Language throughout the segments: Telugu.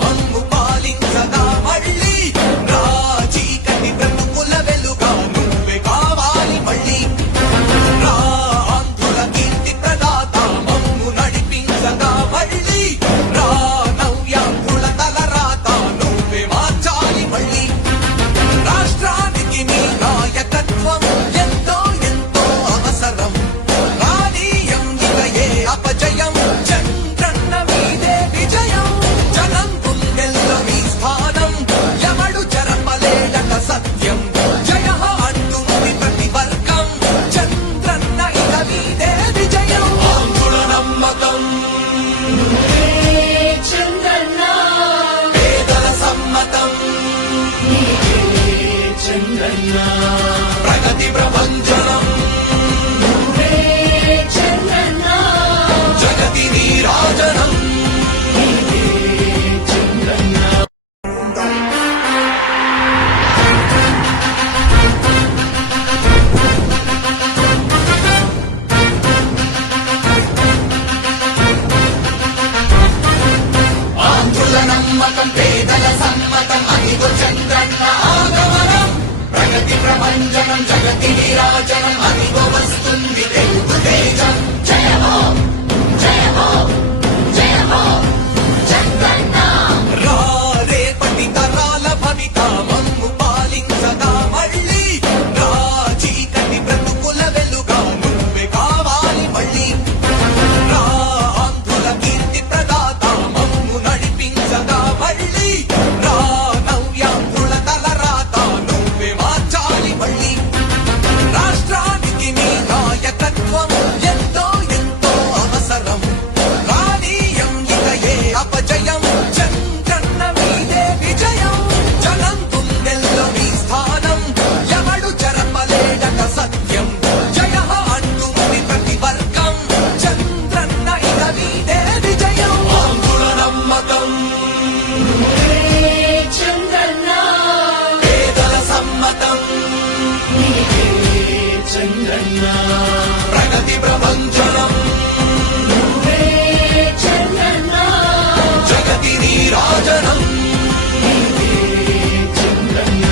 మమ్ము పాలించగా మళ్ళీ రా చీకటి బ్రతుకుల వెలుగా నువ్వే కావాలి మళ్ళీ రా ఆంధ్రుల కీర్తి ప్రదాత మమ్ము నడిపించగా మళ్ళీ రా నవ్యాంధ్రుల తలరాత నువ్వే మార్చాలి మళ్ళీ రాష్ట్రానికి నీ నాయకత్వం ఎంతో ఎంతో అవసరం రానీయం ఇక ఏ అపజయం చంద్రన్న మీదే విజయం జనం గుండెల్లో మీ స్థానం ఎవడు జరపలేడట సత్యం జయ అంటుంది ప్రతి వర్గం చంద్రన్న ఇక మీదే విజయం ఆంధ్రుల నమ్మకం చంద్రన్న పేదల సమ్మతం చంద్రన్న ప్రగతి ప్రభంజనం చంద్రన్న జగతి నీరాజనం చంద్రన్న ఆంధ్రుల నమ్మకం పేదల సమ్మతం అదిగో చంద్రన్న ఆగమనం ప్రగతి ప్రభంజనం జగతి నీరాజనం అదిగో వస్తుంది తెలుగు తేజం జయమో జయమో జయమో చంద్రన్న రా రేపటి తరాల భవిత మమ్ము పాలించగా మళ్ళీ రా చీకటి బ్రతుకుల వెలుగా నువ్వే కావాలి మళ్ళీ రా ఆంధ్రుల కీర్తి ప్రదాత మమ్ము నడిపించగా మళ్ళీ రా నవ్యాంధ్రుల తలరాత నువ్వే మార్చాలి మళ్ళీ రాష్ట్రానికి నీ నాయకత్వం ఎంతో ఎంతో అవసరం రానీయం ఇక ఏ అపజయం చంద్రన్న మీదే విజయం జనం గుండెల్లో మీ స్థానం ఎవడు జరపలేడట సత్యం జయ అంటుంది ప్రతి వర్గం చంద్రన్న ఇక మీదే విజయం ఆంధ్రుల నమ్మకం చంద్రన్న పేదల సమ్మతం చంద్రన్న ప్రగతి ప్రభంజనం చంద్రన్న జగతి నీరాజనం చంద్రన్న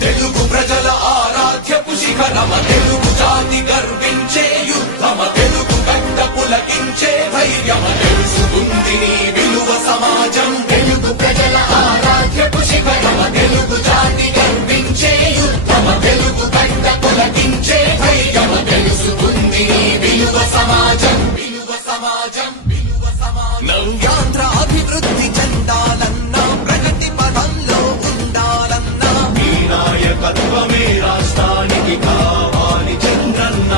తెలుగు ప్రజల ఆరాధ్యపు శిఖరమ తెలుగు జాతి గర్వించే యుద్ధమ తెలుగు గడ్డ పులకించే ధైర్యమ తెలుసుకుంది నీ విలువ సమాజం తెలుగు ప్రజల ఆరాధ్యపు శిఖరమ తెలుగు జాతి గర్వించే యుద్ధమ తెలుగు గడ్డ పులకించే ధైర్యమ తెలుసుకుంది నీ విలువ సమాజం విలువ సమాజం విలువ సమాజం నవ్యాంధ్ర అభివృద్ధి చెందాలన్నా ప్రగతి పదంలో ఉండాలన్నా నాయకత్వమే రాష్ట్రానికి కావాలి చంద్రన్న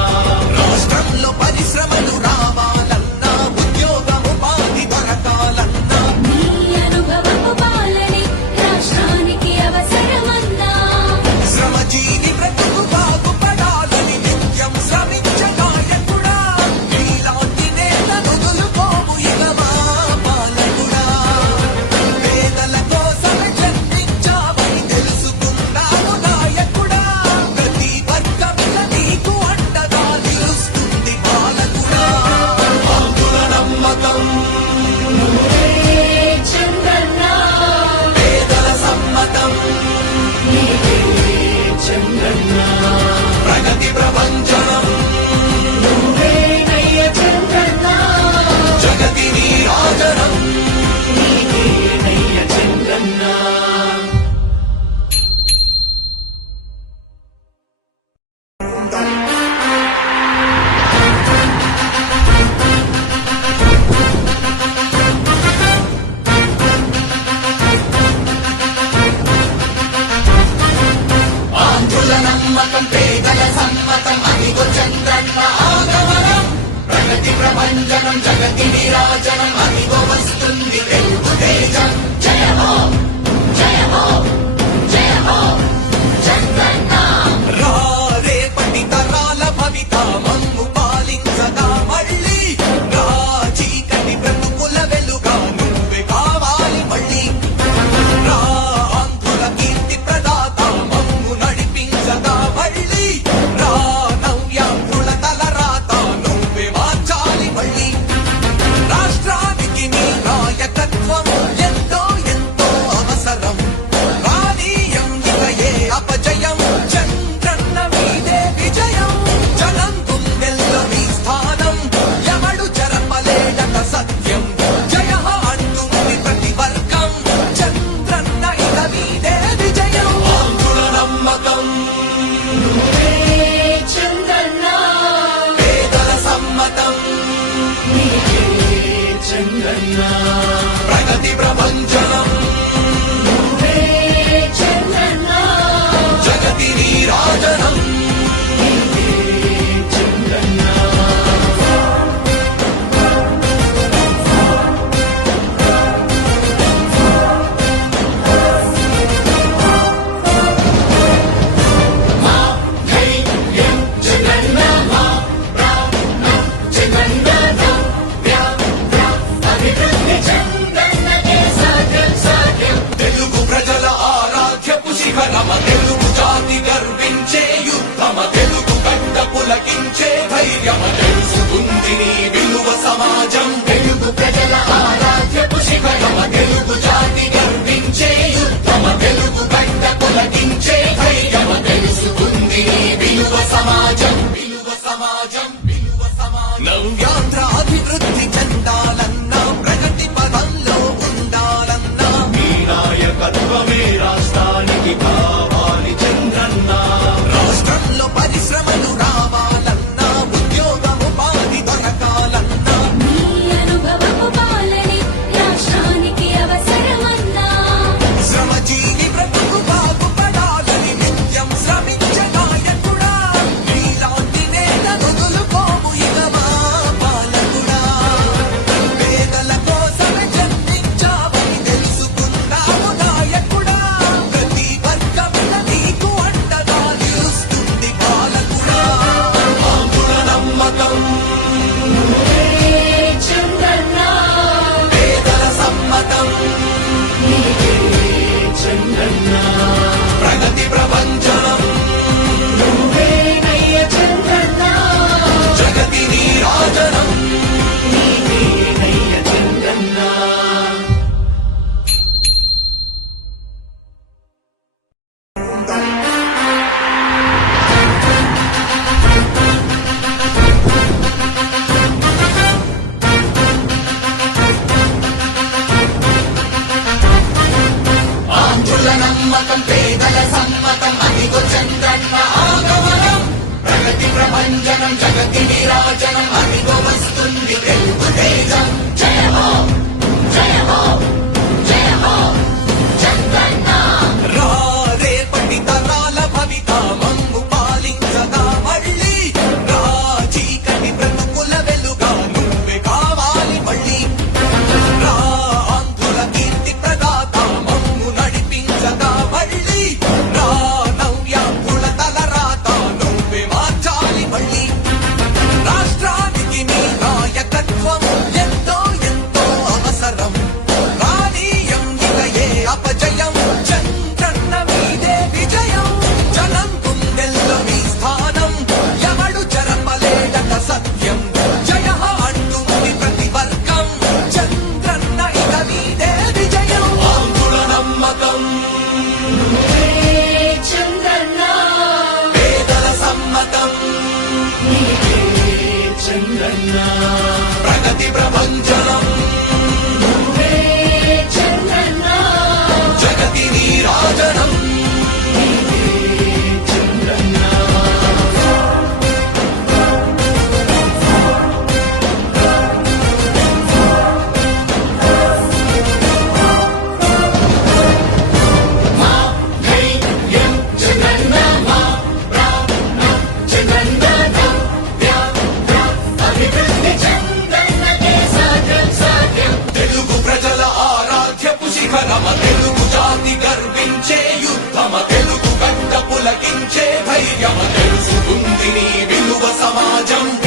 సమాజం